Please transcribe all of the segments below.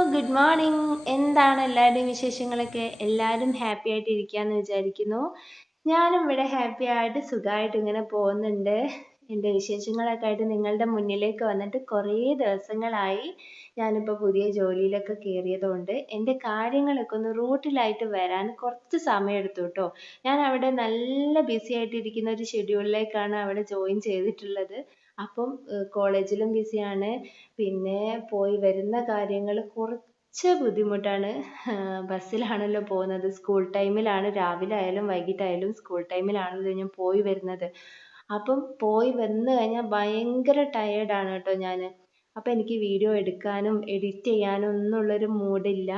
Good morning. എന്താണ് എല്ലാവരുടെയും വിശേഷങ്ങളൊക്കെ? എല്ലാവരും ഹാപ്പി ആയിട്ട് ഇരിക്കാന്ന് വിചാരിക്കുന്നു. ഞാനും ഇവിടെ ഹാപ്പി ആയിട്ട് സുഖമായിട്ട് ഇങ്ങനെ പോകുന്നുണ്ട്. എൻ്റെ വിശേഷങ്ങളൊക്കെ ആയിട്ട് നിങ്ങളുടെ മുന്നിലേക്ക് വന്നിട്ട് കുറേ ദിവസങ്ങളായി. ഞാനിപ്പോൾ പുതിയ ജോലിയിലൊക്കെ കയറിയതുകൊണ്ട് എൻ്റെ കാര്യങ്ങളൊക്കെ ഒന്ന് റൂട്ടിലായിട്ട് വരാൻ കുറച്ച് സമയം എടുത്തു കേട്ടോ. ഞാൻ അവിടെ നല്ല ബിസി ആയിട്ടിരിക്കുന്ന ഒരു ഷെഡ്യൂളിലേക്കാണ് അവിടെ ജോയിൻ ചെയ്തിട്ടുള്ളത്. അപ്പം കോളേജിലും ബിസിയാണ്. പിന്നെ പോയി വരുന്ന കാര്യങ്ങൾ കുറച്ച് ബുദ്ധിമുട്ടാണ്. ബസ്സിലാണല്ലോ പോകുന്നത്. സ്കൂൾ ടൈമിലാണ്, രാവിലെ ആയാലും വൈകിട്ടായാലും സ്കൂൾ ടൈമിലാണല്ലോ ഞാൻ പോയി വരുന്നത്. അപ്പം പോയി വന്ന് കഴിഞ്ഞാൽ ഭയങ്കര ടയേർഡാണ് കേട്ടോ ഞാൻ. അപ്പം എനിക്ക് വീഡിയോ എടുക്കാനും എഡിറ്റ് ചെയ്യാനും ഒന്നും ഉള്ളൊരു മൂഡില്ല.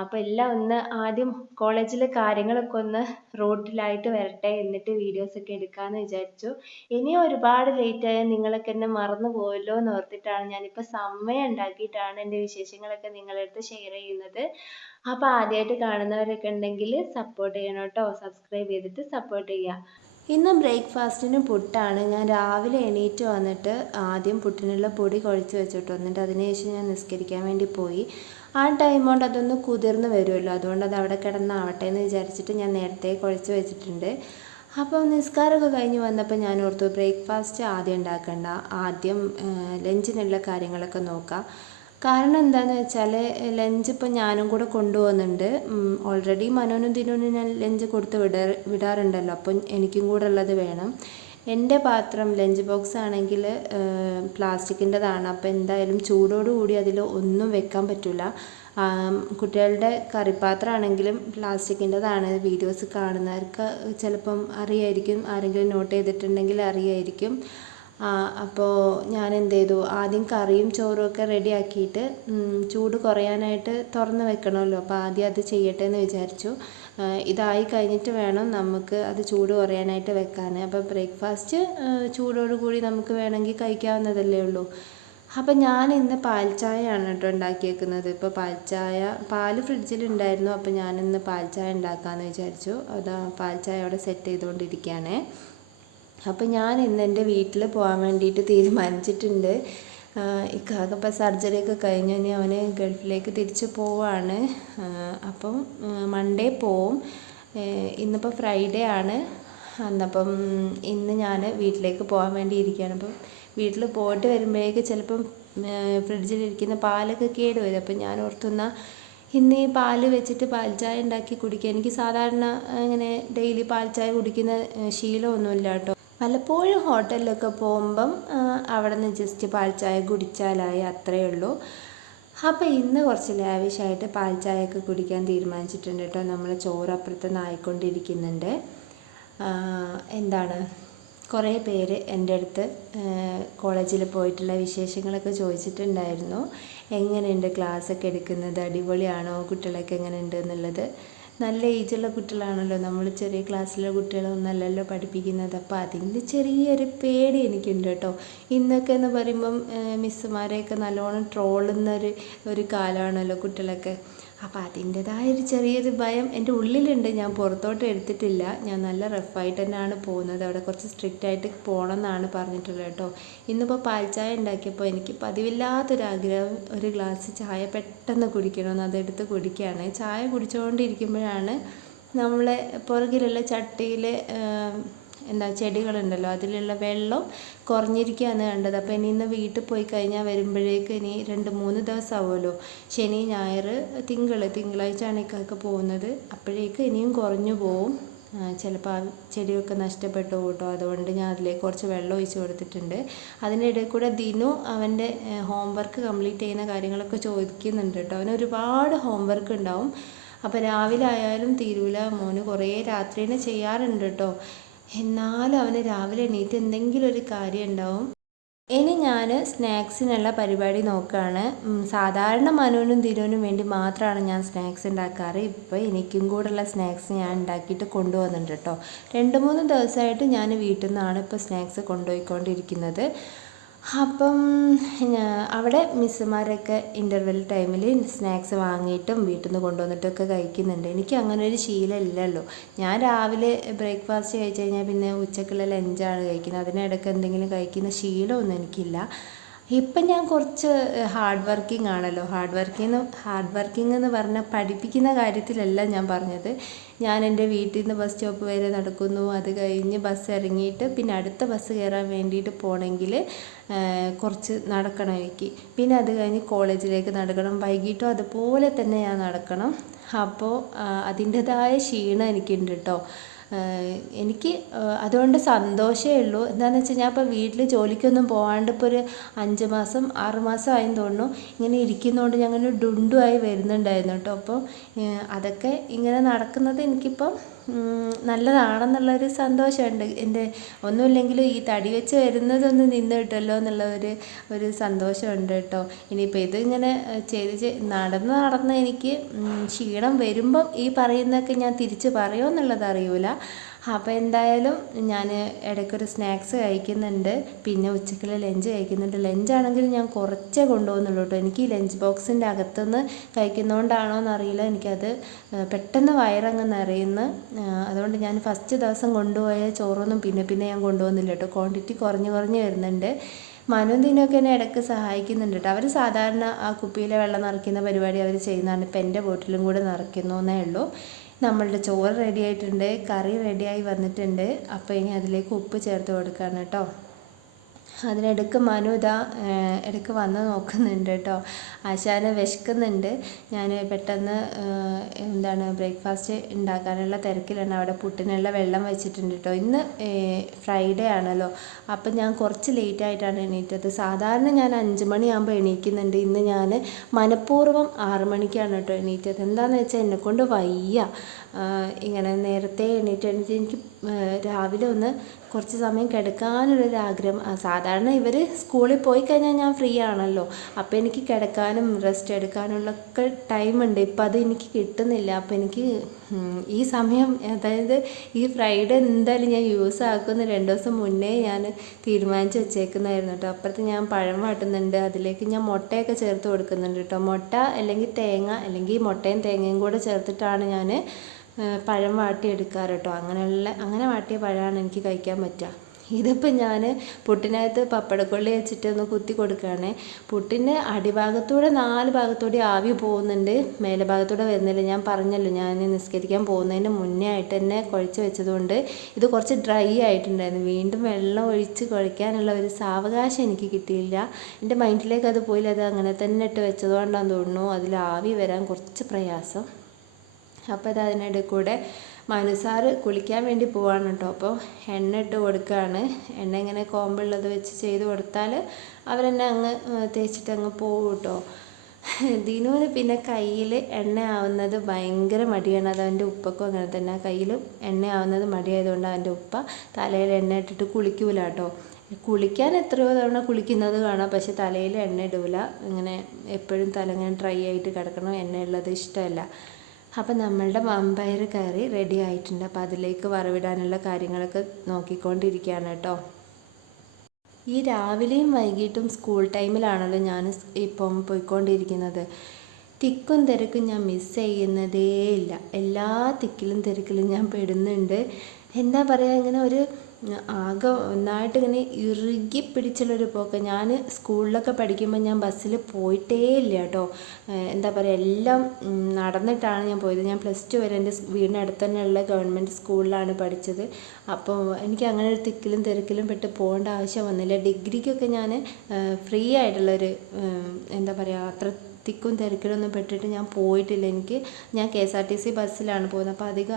അപ്പം എല്ലാം ഒന്ന് ആദ്യം കോളേജിലെ കാര്യങ്ങളൊക്കെ ഒന്ന് റൂട്ടിലായിട്ട് വരട്ടെ, എന്നിട്ട് വീഡിയോസ് ഒക്കെ എടുക്കാമെന്ന് വിചാരിച്ചു. ഇനിയും ഒരുപാട് ലേറ്റ് ആയാൽ നിങ്ങളൊക്കെ എന്നെ മറന്നു പോവല്ലോ എന്ന് ഓർത്തിട്ടാണ് ഞാനിപ്പോൾ സമയം ഉണ്ടാക്കിയിട്ടാണ് എൻ്റെ വിശേഷങ്ങളൊക്കെ നിങ്ങളുടെ അടുത്ത് ഷെയർ ചെയ്യുന്നത്. അപ്പോൾ ആദ്യമായിട്ട് കാണുന്നവരൊക്കെ ഉണ്ടെങ്കിൽ സപ്പോർട്ട് ചെയ്യണം കേട്ടോ. സബ്സ്ക്രൈബ് ചെയ്തിട്ട് സപ്പോർട്ട് ചെയ്യുക. ഇന്ന് ബ്രേക്ക്ഫാസ്റ്റിന് പുട്ടാണ്. ഞാൻ രാവിലെ എണീറ്റ് വന്നിട്ട് ആദ്യം പുട്ടിനുള്ള പൊടി കുഴച്ച് വെച്ചിട്ട് വന്നിട്ട് അതിനുശേഷം ഞാൻ നിസ്കരിക്കാൻ വേണ്ടി പോയി. ആ ടൈം കൊണ്ട് അതൊന്ന് കുതിർന്ന് വരുമല്ലോ, അതുകൊണ്ട് അത് അവിടെ കിടന്നാവട്ടെ എന്ന് വിചാരിച്ചിട്ട് ഞാൻ നേരത്തെ കുഴച്ച് വെച്ചിട്ടുണ്ട്. അപ്പോൾ നിസ്കാരമൊക്കെ കഴിഞ്ഞ് വന്നപ്പോൾ ഞാൻ ഓർത്തു ബ്രേക്ക്ഫാസ്റ്റ് ആദ്യം ഉണ്ടാക്കണ്ട, ആദ്യം ലഞ്ചിനുള്ള കാര്യങ്ങളൊക്കെ നോക്കാം. കാരണം എന്താണെന്ന് വെച്ചാൽ ലഞ്ച് ഇപ്പോൾ ഞാനും കൂടെ കൊണ്ടുപോകുന്നുണ്ട്. ഓൾറെഡി മനോനും ദിനുവിനും ഞാൻ ലഞ്ച് കൊടുത്ത് വിടാറുണ്ടല്ലോ, അപ്പം എനിക്കും കൂടെ ഉള്ളത് വേണം. എൻ്റെ പാത്രം ലഞ്ച് ബോക്സ് ആണെങ്കിൽ പ്ലാസ്റ്റിക്കിൻ്റെതാണ്. അപ്പോൾ എന്തായാലും ചൂടോടുകൂടി അതിൽ ഒന്നും വെക്കാൻ പറ്റില്ല. കുട്ടികളുടെ കറിപ്പാത്രം ആണെങ്കിലും പ്ലാസ്റ്റിക്കിൻ്റെതാണ്. വീഡിയോസ് കാണുന്നവർക്ക് ചിലപ്പം അറിയായിരിക്കും, ആരെങ്കിലും നോട്ട് ചെയ്തിട്ടുണ്ടെങ്കിൽ അറിയായിരിക്കും. അപ്പോൾ ഞാൻ എന്ത് ചെയ്തു, ആദ്യം കറിയും ചോറും ഒക്കെ റെഡി ആക്കിയിട്ട് ചൂട് കുറയാനായിട്ട് തുറന്ന് വെക്കണമല്ലോ. അപ്പോൾ ആദ്യം അത് ചെയ്യട്ടെ എന്ന് വിചാരിച്ചു. ഇതായി കഴിഞ്ഞിട്ട് വേണം നമുക്ക് അത് ചൂട് കുറയാനായിട്ട് വെക്കാൻ. അപ്പോൾ ബ്രേക്ക്ഫാസ്റ്റ് ചൂടോടുകൂടി നമുക്ക് വേണമെങ്കിൽ കഴിക്കാവുന്നതല്ലേ ഉള്ളൂ. അപ്പം ഞാൻ ഇന്ന് പാൽച്ചായയാണ് കേട്ടോ ഉണ്ടാക്കിയേക്കുന്നത്. ഇപ്പോൾ പാല് ഫ്രിഡ്ജിലുണ്ടായിരുന്നു. അപ്പോൾ ഞാനിന്ന് പാൽച്ചായ ഉണ്ടാക്കാമെന്ന് വിചാരിച്ചു. അതാ പാൽച്ചായ അവിടെ സെറ്റ് ചെയ്തുകൊണ്ടിരിക്കുകയാണേ. അപ്പോൾ ഞാൻ ഇന്ന് എൻ്റെ വീട്ടിൽ പോകാൻ വേണ്ടിയിട്ട് തീരുമാനിച്ചിട്ടുണ്ട്. ഇക്കാക്കപ്പോൾ സർജറിയൊക്കെ കഴിഞ്ഞ് ഇനി അവന് ഗൾഫിലേക്ക് തിരിച്ച് പോവാണ്. അപ്പം മൺഡേ പോവും. ഇന്നിപ്പോൾ ഫ്രൈഡേ ആണ്. എന്നപ്പം ഇന്ന് ഞാൻ വീട്ടിലേക്ക് പോകാൻ വേണ്ടി ഇരിക്കുകയാണ്. അപ്പം വീട്ടിൽ പോയിട്ട് വരുമ്പോഴേക്ക് ചിലപ്പം ഫ്രിഡ്ജിലിരിക്കുന്ന പാലൊക്കെ കേട് വരും. അപ്പം ഞാൻ ഓർത്തുന്ന ഇന്ന് ഈ പാല് വെച്ചിട്ട് പാൽച്ചായ ഉണ്ടാക്കി കുടിക്കുക. എനിക്ക് സാധാരണ ഇങ്ങനെ ഡെയിലി പാൽച്ചായ കുടിക്കുന്ന ശീലമൊന്നുമില്ല കേട്ടോ. പലപ്പോഴും ഹോട്ടലിലൊക്കെ പോകുമ്പം അവിടെ നിന്ന് ജസ്റ്റ് പാൽച്ചായ കുടിച്ചാലായി, അത്രയേ ഉള്ളൂ. അപ്പോൾ ഇന്ന് കുറച്ച് ലാവിഷായിട്ട് പാൽച്ചായയൊക്കെ കുടിക്കാൻ തീരുമാനിച്ചിട്ടുണ്ട് കേട്ടോ. നമ്മൾ ചോറ് അപ്പുറത്തുനിന്ന് ആയിക്കൊണ്ടിരിക്കുന്നുണ്ട്. എന്താണ്, കുറേ പേര് എൻ്റെ അടുത്ത് കോളേജിൽ പോയിട്ടുള്ള വിശേഷങ്ങളൊക്കെ ചോദിച്ചിട്ടുണ്ടായിരുന്നു. എങ്ങനെയുണ്ട് ക്ലാസ്സൊക്കെ എടുക്കുന്നത്, അടിപൊളിയാണോ, കുട്ടികളൊക്കെ എങ്ങനെയുണ്ട് എന്നുള്ളത്. നല്ല ഏജുള്ള കുട്ടികളാണല്ലോ, നമ്മൾ ചെറിയ ക്ലാസ്സിലെ കുട്ടികളൊന്നല്ലല്ലോ പഠിപ്പിക്കുന്നത്. അപ്പോൾ അതിൻ്റെ ചെറിയൊരു പേടി എനിക്കുണ്ട് കേട്ടോ. ഇന്നൊക്കെ എന്ന് പറയുമ്പം മിസ്സുമാരെയൊക്കെ നല്ലോണം ട്രോളുന്നൊരു കാലമാണല്ലോ കുട്ടികളൊക്കെ. അപ്പോൾ അതിൻ്റെതായൊരു ചെറിയൊരു ഭയം എൻ്റെ ഉള്ളിലുണ്ട്. ഞാൻ പുറത്തോട്ട് എടുത്തിട്ടില്ല. ഞാൻ നല്ല റഫായിട്ട് തന്നെയാണ് പോകുന്നത്. അവിടെ കുറച്ച് സ്ട്രിക്റ്റായിട്ട് പോകണം എന്നാണ് പറഞ്ഞിട്ടുള്ളത് കേട്ടോ. ഇന്നിപ്പോൾ പാൽച്ചായ ഉണ്ടാക്കിയപ്പോൾ എനിക്ക് പതിവില്ലാത്തൊരാഗ്രഹം, ഒരു ഗ്ലാസ് ചായ പെട്ടെന്ന് കുടിക്കണമെന്ന്. അതെടുത്ത് കുടിക്കുകയാണ്. ചായ കുടിച്ചുകൊണ്ടിരിക്കുമ്പോഴാണ് നമ്മളെ പുറകിലുള്ള ചട്ടിയിൽ ചെടികളുണ്ടല്ലോ, അതിലുള്ള വെള്ളം കുറഞ്ഞിരിക്കുകയാണ് കണ്ടത്. അപ്പോൾ ഇനി ഇന്ന് വീട്ടിൽ പോയി കഴിഞ്ഞാൽ വരുമ്പോഴേക്ക് ഇനി 2-3 ദിവസമാവുമല്ലോ. ശനി ഞായർ തിങ്കളാഴ്ചയാണ് ഇക്കൊക്കെ പോകുന്നത്. അപ്പോഴേക്ക് ഇനിയും കുറഞ്ഞു പോവും. ചിലപ്പോൾ ആ ചെടിയൊക്കെ നഷ്ടപ്പെട്ടു കേട്ടോ. അതുകൊണ്ട് ഞാൻ അതിലേക്ക് കുറച്ച് വെള്ളം ഒഴിച്ച് കൊടുത്തിട്ടുണ്ട്. അതിൻ്റെ ഇടയിൽ കൂടെ ദിനു അവൻ്റെ ഹോംവർക്ക് കംപ്ലീറ്റ് ചെയ്യുന്ന കാര്യങ്ങളൊക്കെ ചോദിക്കുന്നുണ്ട് കേട്ടോ. അവന് ഒരുപാട് ഹോംവർക്ക് ഉണ്ടാവും. അപ്പോൾ രാവിലെ ആയാലും തീരൂല. മോന് കുറേ രാത്രി തന്നെ ചെയ്യാറുണ്ട് കേട്ടോ. എന്നാലും അവന് രാവിലെ എണീറ്റ് എന്തെങ്കിലും ഒരു കാര്യം ഉണ്ടാവും. ഇനി ഞാൻ സ്നാക്സിനുള്ള പരിപാടി നോക്കുകയാണ്. സാധാരണ മനുവിനും ദിനുവിനും വേണ്ടി മാത്രമാണ് ഞാൻ സ്നാക്സ് ഉണ്ടാക്കാറ്. ഇപ്പോൾ എനിക്കും കൂടെയുള്ള സ്നാക്സ് ഞാൻ ഉണ്ടാക്കിയിട്ട് കൊണ്ടുപോകുന്നുണ്ട് കേട്ടോ. 2-3 ദിവസമായിട്ട് ഞാൻ വീട്ടിൽ നിന്നാണ് ഇപ്പോൾ സ്നാക്സ് കൊണ്ടുപോയിക്കൊണ്ടിരിക്കുന്നത്. അപ്പം അവിടെ മിസ്സുമാരൊക്കെ ഇൻ്റർവെൽ ടൈമിൽ സ്നാക്സ് വാങ്ങിയിട്ടും വീട്ടിൽ നിന്ന് കൊണ്ടുവന്നിട്ടൊക്കെ കഴിക്കുന്നുണ്ട്. എനിക്ക് അങ്ങനെ ഒരു ശീലമില്ലല്ലോ. ഞാൻ രാവിലെ ബ്രേക്ക്ഫാസ്റ്റ് കഴിച്ച് കഴിഞ്ഞാൽ പിന്നെ ഉച്ചക്കുള്ള ലഞ്ചാണ് കഴിക്കുന്നത്. അതിനിടയ്ക്ക് എന്തെങ്കിലും കഴിക്കുന്ന ശീലമൊന്നും എനിക്കില്ല. ഇപ്പം ഞാൻ കുറച്ച് ഹാർഡ് വർക്കിംഗ് ആണല്ലോ. ഹാർഡ് വർക്കിംഗ് എന്ന് പറഞ്ഞാൽ പഠിപ്പിക്കുന്ന കാര്യത്തിലല്ല ഞാൻ പറഞ്ഞത്. ഞാൻ എൻ്റെ വീട്ടിൽ നിന്ന് ബസ് സ്റ്റോപ്പ് വരെ നടക്കുന്നു. അത് കഴിഞ്ഞ് ബസ് ഇറങ്ങിയിട്ട് പിന്നെ അടുത്ത ബസ് കയറാൻ വേണ്ടിയിട്ട് പോകണമെങ്കിൽ കുറച്ച് നടക്കണം എനിക്ക്. പിന്നെ അത് കഴിഞ്ഞ് കോളേജിലേക്ക് നടക്കണം. വൈകിട്ടും അതുപോലെ തന്നെ ഞാൻ നടക്കണം. അപ്പോൾ അതിൻ്റെതായ ക്ഷീണം എനിക്കുണ്ട് കേട്ടോ. എനിക്ക് അതുകൊണ്ട് സന്തോഷമേ ഉള്ളൂ. എന്താണെന്ന് വെച്ചാൽ ഞാൻ ഇപ്പോൾ വീട്ടിൽ ജോലിക്കൊന്നും പോകാണ്ട് ഇപ്പോൾ ഒരു 5 മാസം 6 മാസം ആയെന്ന് തോന്നുന്നു ഇങ്ങനെ ഇരിക്കുന്നതുകൊണ്ട് ഞാൻ അങ്ങനെ ഡുണ്ടുമായി വരുന്നുണ്ടായിരുന്നു കേട്ടോ. അപ്പോൾ അതൊക്കെ ഇങ്ങനെ നടക്കുന്നത് എനിക്കിപ്പം നല്ലതാണെന്നുള്ളൊരു സന്തോഷമുണ്ട്. എൻ്റെ ഒന്നുമില്ലെങ്കിലും ഈ തടി വെച്ച് വരുന്നതൊന്ന് നിന്ന് കിട്ടുമല്ലോ എന്നുള്ള ഒരു സന്തോഷമുണ്ട് കേട്ടോ. ഇനിയിപ്പോൾ ഇതിങ്ങനെ നടന്ന് എനിക്ക് ക്ഷീണം വരുമ്പം ഈ പറയുന്നതൊക്കെ ഞാൻ തിരിച്ച് പറയുമോ എന്നുള്ളത് അറിയൂല. അപ്പോൾ എന്തായാലും ഞാൻ ഇടയ്ക്കൊരു സ്നാക്സ് കഴിക്കുന്നുണ്ട്. പിന്നെ ഉച്ചയ്ക്കുള്ള ലഞ്ച് കഴിക്കുന്നുണ്ട്. ലഞ്ചാണെങ്കിൽ ഞാൻ കുറച്ചേ കൊണ്ടുപോകുന്നുള്ളൂ കേട്ടോ. എനിക്ക് ഈ ലഞ്ച് ബോക്സിൻ്റെ അകത്തുനിന്ന് കഴിക്കുന്നതുകൊണ്ടാണോ എന്നറിയില്ല, എനിക്കത് പെട്ടെന്ന് വയറങ്ങ് നിറയുന്നു. അതുകൊണ്ട് ഞാൻ ഫസ്റ്റ് ദിവസം കൊണ്ടുപോയ ചോറൊന്നും പിന്നെ ഞാൻ കൊണ്ടുപോകുന്നില്ല കേട്ടോ. ക്വാണ്ടിറ്റി കുറഞ്ഞ് വരുന്നുണ്ട്. മനുവിനൊക്കെ എന്നെ ഇടയ്ക്ക് സഹായിക്കുന്നുണ്ട് കേട്ടോ. അവർ സാധാരണ ആ കുപ്പിയിലെ വെള്ളം നിറയ്ക്കുന്ന പരിപാടി അവർ ചെയ്യുന്നതാണ്. ഇപ്പം എൻ്റെ ബോട്ടിലും കൂടെ നിറയ്ക്കുന്നു എന്നേ ഉള്ളൂ. നമ്മളുടെ ചോറ് റെഡി ആയിട്ടുണ്ട്, കറി റെഡിയായി വന്നിട്ടുണ്ട്. അപ്പോൾ ഇനി അതിലേക്ക് ഉപ്പ് ചേർത്ത് കൊടുക്കുകയാണ് കേട്ടോ. അതിനിടയ്ക്ക് മനു ഇടയ്ക്ക് വന്ന് നോക്കുന്നുണ്ട് കേട്ടോ. ആശാന് വിശക്കുന്നുണ്ട്. ഞാൻ പെട്ടെന്ന് ബ്രേക്ക്ഫാസ്റ്റ് ഉണ്ടാക്കാനുള്ള തിരക്കിലാണ്. അവിടെ പുട്ടിനുള്ള വെള്ളം വെച്ചിട്ടുണ്ട് കേട്ടോ. ഇന്ന് ഫ്രൈഡേ ആണല്ലോ. അപ്പം ഞാൻ കുറച്ച് ലേറ്റായിട്ടാണ് എണീറ്റത്. സാധാരണ ഞാൻ 5 മണിയാകുമ്പോൾ എണീക്കുന്നുണ്ട്. ഇന്ന് ഞാൻ മനഃപൂർവ്വം 6 മണിക്കാണ് കേട്ടോ എണീറ്റത്. എന്താണെന്ന് വെച്ചാൽ എന്നെക്കൊണ്ട് വയ്യ. ഇങ്ങനെ നേരത്തെ എണീറ്റ് എനിക്ക് രാവിലെ ഒന്ന് കുറച്ച് സമയം കിടക്കാനുള്ളൊരാഗ്രഹം. സാധാരണ ഇവർ സ്കൂളിൽ പോയി കഴിഞ്ഞാൽ ഞാൻ ഫ്രീ ആണല്ലോ. അപ്പോൾ എനിക്ക് കിടക്കാനും റെസ്റ്റ് എടുക്കാനുള്ളൊക്കെ ടൈമുണ്ട്. ഇപ്പം അത് എനിക്ക് കിട്ടുന്നില്ല. അപ്പോൾ എനിക്ക് ഈ സമയം, അതായത് ഈ ഫ്രൈഡേ എന്തായാലും ഞാൻ യൂസ് ആക്കുമെന്ന് 2 ദിവസം മുന്നേ ഞാൻ തീരുമാനിച്ച് വെച്ചേക്കുന്നതായിരുന്നു കേട്ടോ. അപ്പുറത്ത് ഞാൻ പഴം വാട്ടുന്നുണ്ട്. അതിലേക്ക് ഞാൻ മുട്ടയൊക്കെ ചേർത്ത് കൊടുക്കുന്നുണ്ട് കേട്ടോ. മുട്ട അല്ലെങ്കിൽ തേങ്ങ, അല്ലെങ്കിൽ മുട്ടയും തേങ്ങയും കൂടെ ചേർത്തിട്ടാണ് ഞാൻ പഴം വാട്ടിയെടുക്കാറ് കേട്ടോ. അങ്ങനെ വാട്ടിയ പഴമാണ് എനിക്ക് കഴിക്കാൻ പറ്റുക. ഇതിപ്പോൾ ഞാൻ പുട്ടിനകത്ത് പപ്പടക്കൊള്ളി വെച്ചിട്ട് ഒന്ന് കുത്തി കൊടുക്കുകയാണേ. പുട്ടിൻ്റെ അടിഭാഗത്തൂടെ 4 ഭാഗത്തൂടെ ആവി പോകുന്നുണ്ട്, മേലെ ഭാഗത്തൂടെ വരുന്നില്ല. ഞാൻ പറഞ്ഞല്ലോ, ഞാൻ നിസ്കരിക്കാൻ പോകുന്നതിന് മുന്നേ ആയിട്ട് തന്നെ കുഴച്ച് വെച്ചതുകൊണ്ട് ഇത് കുറച്ച് ഡ്രൈ ആയിട്ടുണ്ടായിരുന്നു. വീണ്ടും വെള്ളം ഒഴിച്ച് കുഴയ്ക്കാനുള്ള ഒരു സാവകാശം എനിക്ക് കിട്ടിയില്ല. എൻ്റെ മൈൻഡിലേക്ക് അത് പോയില്ല. അത് അങ്ങനെ തന്നെ ഇട്ട് വെച്ചതുകൊണ്ടാണെന്ന് തോന്നുന്നു അതിൽ ആവി വരാൻ കുറച്ച് പ്രയാസം. അപ്പോൾ അത് അതിനിടെ കൂടെ മനുസാറ് കുളിക്കാൻ വേണ്ടി പോവാണ് കേട്ടോ. അപ്പോൾ എണ്ണ ഇട്ട് കൊടുക്കുകയാണ്. എണ്ണ ഇങ്ങനെ കോമ്പുള്ളത് വെച്ച് ചെയ്ത് കൊടുത്താൽ അവരെന്നെ അങ്ങ് തേച്ചിട്ട് അങ്ങ് പോകും കേട്ടോ. ദിനുവിന് പിന്നെ കയ്യിൽ എണ്ണ ആവുന്നത് ഭയങ്കര മടിയാണ്. അത് അവൻ്റെ ഉപ്പക്കും അങ്ങനെ തന്നെ. കയ്യിൽ എണ്ണ ആവുന്നത് മടിയായതുകൊണ്ട് അവൻ്റെ ഉപ്പ തലയിൽ എണ്ണ ഇട്ടിട്ട് കുളിക്കൂല കേട്ടോ. കുളിക്കാൻ എത്രയോ തവണ കുളിക്കുന്നത് കാണാം, പക്ഷെ തലയിൽ എണ്ണ ഇടൂല. ഇങ്ങനെ എപ്പോഴും തല ഇങ്ങനെ ഡ്രൈ ആയിട്ട് കിടക്കണം, എണ്ണയുള്ളത് ഇഷ്ടമല്ല. അപ്പം നമ്മളുടെ വമ്പയർ കറി റെഡി ആയിട്ടുണ്ട്. അപ്പോൾ അതിലേക്ക് വറവിടാനുള്ള കാര്യങ്ങളൊക്കെ നോക്കിക്കൊണ്ടിരിക്കുകയാണ് കേട്ടോ. ഈ രാവിലെയും വൈകിട്ടും സ്കൂൾ ടൈമിലാണല്ലോ ഞാൻ ഇപ്പം പോയിക്കൊണ്ടിരിക്കുന്നത്. തിക്കും തിരക്കും ഞാൻ മിസ് ചെയ്യുന്നതേ ഇല്ല. എല്ലാ തിക്കിലും തിരക്കിലും ഞാൻ പെടുന്നുണ്ട്. എന്താ പറയുക, ഇങ്ങനെ ഒരു ആകെ ഒന്നായിട്ട് ഇങ്ങനെ ഇറുകി പിടിച്ചുള്ളൊരു പോക്ക്. ഞാൻ സ്കൂളിലൊക്കെ പഠിക്കുമ്പോൾ ഞാൻ ബസ്സിൽ പോയിട്ടേ ഇല്ല കേട്ടോ. എന്താ പറയുക, എല്ലാം നടന്നിട്ടാണ് ഞാൻ പോയത്. ഞാൻ +2 വരെ എൻ്റെ വീടിനടുത്ത് തന്നെയുള്ള ഗവൺമെൻറ് സ്കൂളിലാണ് പഠിച്ചത്. അപ്പോൾ എനിക്ക് അങ്ങനെ ഒരു തിക്കിലും തിരക്കിലും പെട്ട് പോകേണ്ട ആവശ്യം വന്നില്ല. ഡിഗ്രിക്കൊക്കെ ഞാൻ ഫ്രീ ആയിട്ടുള്ളൊരു എന്താ പറയുക, അത്ര തിക്കും തിരക്കിലൊന്നും പെട്ടിട്ട് ഞാൻ പോയിട്ടില്ല. ഞാൻ KSRTC ബസ്സിലാണ് പോകുന്നത്. അപ്പോൾ അധികം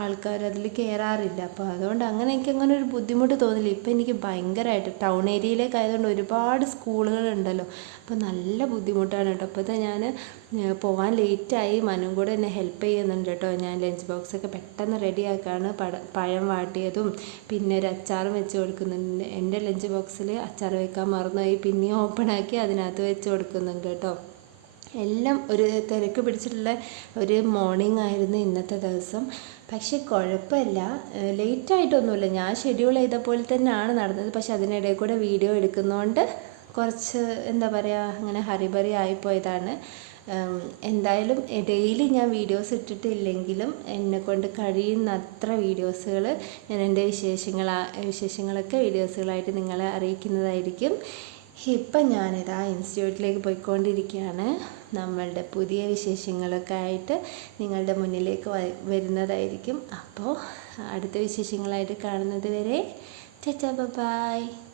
ആൾക്കാർ അതിൽ കയറാറില്ല. അപ്പോൾ അതുകൊണ്ട് എനിക്ക് അങ്ങനെ ഒരു ബുദ്ധിമുട്ട് തോന്നില്ല. ഇപ്പോൾ എനിക്ക് ഭയങ്കരമായിട്ട് ടൗൺ ഏരിയയിലേക്ക് ആയതുകൊണ്ട് ഒരുപാട് സ്കൂളുകളുണ്ടല്ലോ. അപ്പോൾ നല്ല ബുദ്ധിമുട്ടാണ് കേട്ടോ. അപ്പോൾ ഞാൻ പോകാൻ ലേറ്റായി. മനും കൂടെ എന്നെ ഹെൽപ്പ് ചെയ്യുന്നുണ്ട് കേട്ടോ. ഞാൻ ലഞ്ച് ബോക്സൊക്കെ പെട്ടെന്ന് റെഡിയാക്കാണ്. പഴം വാട്ടിയതും പിന്നെ ഒരു അച്ചാറും വെച്ച് കൊടുക്കുന്നുണ്ട്. എൻ്റെ ലഞ്ച് ബോക്സിൽ അച്ചാർ വെക്കാൻ മറന്നുപോയി. പിന്നെയും ഓപ്പണാക്കി അതിനകത്ത് വെച്ച് കൊടുക്കുന്നുണ്ട് കേട്ടോ. എല്ലാം ഒരു തിരക്ക് പിടിച്ചിട്ടുള്ള ഒരു മോർണിംഗ് ആയിരുന്നു ഇന്നത്തെ ദിവസം. പക്ഷെ കുഴപ്പമില്ല, ലേറ്റായിട്ടൊന്നുമില്ല. ഞാൻ ഷെഡ്യൂൾ ചെയ്ത പോലെ തന്നെയാണ് നടന്നത്. പക്ഷെ അതിനിടയിൽ കൂടെ വീഡിയോ എടുക്കുന്നതുകൊണ്ട് കുറച്ച് എന്താ പറയുക, അങ്ങനെ ഹറിബറി ആയിപ്പോയതാണ്. എന്തായാലും ഡെയിലി ഞാൻ വീഡിയോസ് ഇട്ടിട്ടില്ലെങ്കിലും എന്നെക്കൊണ്ട് കഴിയുന്ന അത്ര വീഡിയോസുകൾ ഞാൻ എൻ്റെ വിശേഷങ്ങളൊക്കെ വീഡിയോസുകളായിട്ട് നിങ്ങളെ അറിയിക്കുന്നതായിരിക്കും. ഇപ്പം ഞാനിതാ ഇൻസ്റ്റിറ്റ്യൂട്ടിലേക്ക് പോയിക്കൊണ്ടിരിക്കുകയാണ്. നമ്മളുടെ പുതിയ വിശേഷങ്ങളൊക്കെ ആയിട്ട് നിങ്ങളുടെ മുന്നിലേക്ക് വരുന്നതായിരിക്കും. അപ്പോൾ അടുത്ത വിശേഷങ്ങളായിട്ട് കാണുന്നത് വരെ ടാറ്റാ ബൈ.